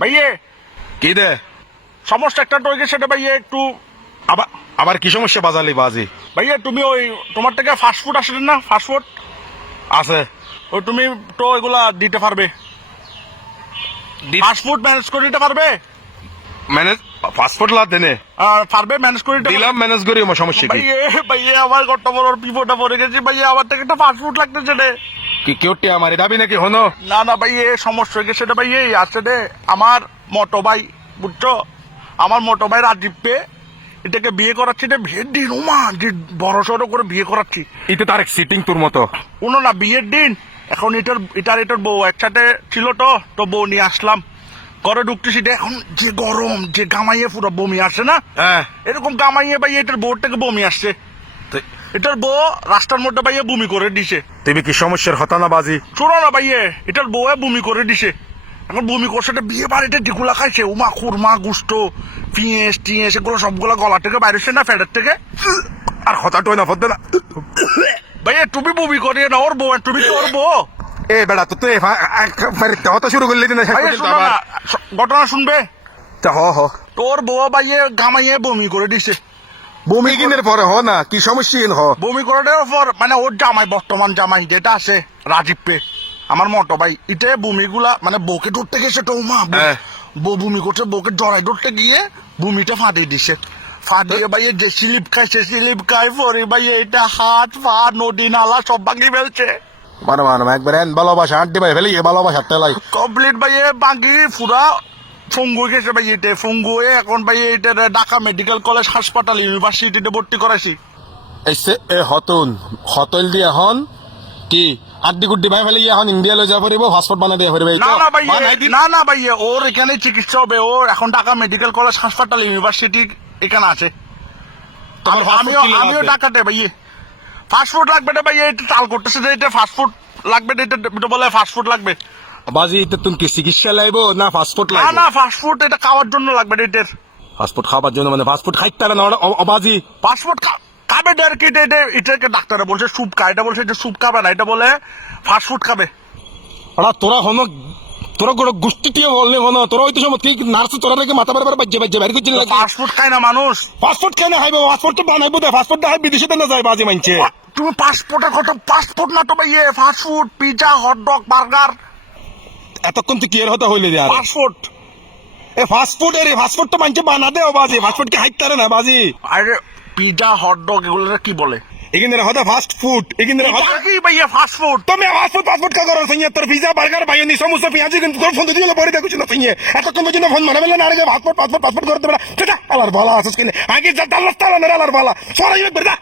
ভাইয়ে কি দে? সমস্যা একটা সেটা ভাইয়ে একটু আবার আবার কি সমস্যা বাজালি বাজি? ভাইয়া তুমি ওই তোমার থেকে ফাস্ট ফুড আসলে না? ফাস্ট ফুড আছে। ওই তুমি তো এগুলা দিতে পারবে। ফাস্ট ফুড ম্যানেজ করে দিতে পারবে? ম্যানেজ পাসপোর্ট লা দেনে। আর পারবে ম্যানেজ করে দিলাম ম্যানেজ করি আমার সমস্যা কি? ভাইয়ে ভাইয়ে আমার কত বড় বিপদে পড়ে গেছি। ভাইয়া আমার থেকে একটা ফাস্ট ফুড লাগতেছে রে। কি কেউ টিয়া আমার? দাবি নাকি হনো? না না ভাই এ সমস্যা গেছে রে ভাই এই আছে রে আমার মোটো ভাই বুঝছ? আমার মোটো ভাই রাজীব পে এটাকে বিয়ে করাচ্ছি রে বিয়ের দিন ওমা যে বড় সড়ো করে বিয়ে করাচ্ছি। ইতে তার সিটিং তোর মতো। কোনো না বিয়ের দিন। এখন এটার এটার এটার বউ একসাথে ছিল তো তো বউ নিয়ে আসলাম। ঘরে ঢুকতেছি এখন যে গরম যে গামাইয়ে পুরো বমি আসে না? হ্যাঁ। এরকম গামাইয়ে ভাই এটার বউর থেকে বমি আসছে এটার বউ রাস্তার মধ্যে ভাইয়ে বমি করে দিছে। তুমি কি সমস্যার হতা না বাজি শোনো না ভাইয়ে এটার বউয়ে বমি করে দিছে। এখন বমি করছে এটা বিয়ে বাড়িতে ডিগুলা খাইছে। উমা খুরমা গুষ্ট পিঁয়েস টিয়েস এগুলো সবগুলো গলা থেকে বাইরেছে না ফ্যাটের থেকে? আর হতা টয় না ফদ্দে না। ভাইয়া তুমি বমি করিয়ে না ওর বউ তুমি তো ওর বউ? এ বেড়া তো তো হতা শুরু করলি না ঘটনা শুনবে? তা হ হ। তোর বউ ভাইয়ে গামাইয়ে বমি করে দিছে। বমি কিনের পরে হ না কি সমস্যা কিন হ? বমি করে দেওয়ার পর মানে ওর জামাই বর্তমান জামাই যেটা আছে রাজীব পে আমার মতো ভাই এটা বমিগুলা মানে বকে ধরতে গেছে তো মা বউ- হ্যাঁ। বমি করছে বউকে জড়াই ধরতে গিয়ে বমিটা ফাটিয়ে দিছে। ফাটিয়ে ভাই যে স্লিপ খাইছে স্লিপ খাই পরে ভাই এটা হাত পা নদী নালা সব ভাঙি ফেলছে। মানে মানে একবার ভালোবাসা আন্টি ভাই ফেলি ভালোবাসা তেলাই কমপ্লিট ভাই ভাঙি পুরা ফঙ্গু হয়ে গেছে ভাই এটা ফঙ্গু হয়ে এখন ভাই এটা ঢাকা মেডিকেল কলেজ হাসপাতাল ইউনিভার্সিটিতে ভর্তি করাইছি। এসে এ হতুন হতল দিয়ে হন কি আড্ডি গুড্ডি ভাই ফেলে এখন ইন্ডিয়া লই যাব পারিব পাসপোর্ট বানাই দিয়ে পারিব না না ভাই না না ভাই ওর এখানে চিকিৎসা হবে ওর এখন ঢাকা মেডিকেল কলেজ হাসপাতাল ইউনিভার্সিটি এখানে আছে। আমিও? আমিও ঢাকাতে ভাই ফাস্টফুড লাগবে না ভাই এটা চাল করতেছে যে এটা ফাস্টফুড লাগবে এটা বলে ফাস্টফুড লাগবে। বাজি তো তুমি কি চিকিৎসা লাইব না পাসপোর্ট না না ফাস্টফুড এটা খাওয়ার জন্য লাগবে না এটার পাসপোর্ট খাবার জন্য মানে পাসপোর্ট খাইতে পারে না বাজি ফাস্টফুড খাবে ডের কি এটা এটা- এটাকে ডাক্তারে বলছে স্যুপ খায় এটা বলছে এটা স্যুপ খাবে না এটা বলে ফাস্টফুড খাবে। ওরা তোরা হনো তোরা গোড়ো গোষ্ঠী টিয়ে বললে হনো তোরা হয়তো সময় কি নার্স তোরা নাকি মাথা বারবার বাজ্যে বাজ্যে বাড়ি করছিল ফাস্টফুড খায় না মানুষ। পাসপোর্ট কেন হাইব পাসপোর্ট তো বানাইবো দে পাসপোর্ট না বিদেশে না যায় বাজি মানছে তুমি পাসপোর্টের কথা পাসপোর্ট না তো ভাই ফাস্টফুড পিজা হটডগ বার্গার এতক্ষণ তো কি এর হতে হইলে আর? পাসপোর্ট এ ফাস্টফুড এর ফাস্টফুড তো মানছে বানা দে বাজি ফাস্টফুড কি হাইতে না বাজি। আরে পিজা হটডগ এগুলো কি বলে? এখানে হতে ফাস্ট ফুড এখানে এটা কি ভাইয়া ফাস্টফুড তুমি পাসপোর্ট পাসপোর্ট কা করো সঙ্গে তোর ভিসা বার্গার ভাই নি সমস্ত পেঁয়াজি কিন্তু তোর ফোন দিলে পরে দেখছ না সঙ্গে। এতক্ষণ পর্যন্ত ফোন বলে না আরে পাসপোর্ট পাসপোর্ট পাসপোর্ট করতে পারে আলার কিনে। আগে যা দাল্লাস তালা না আলার ভালো সরাই বেরদা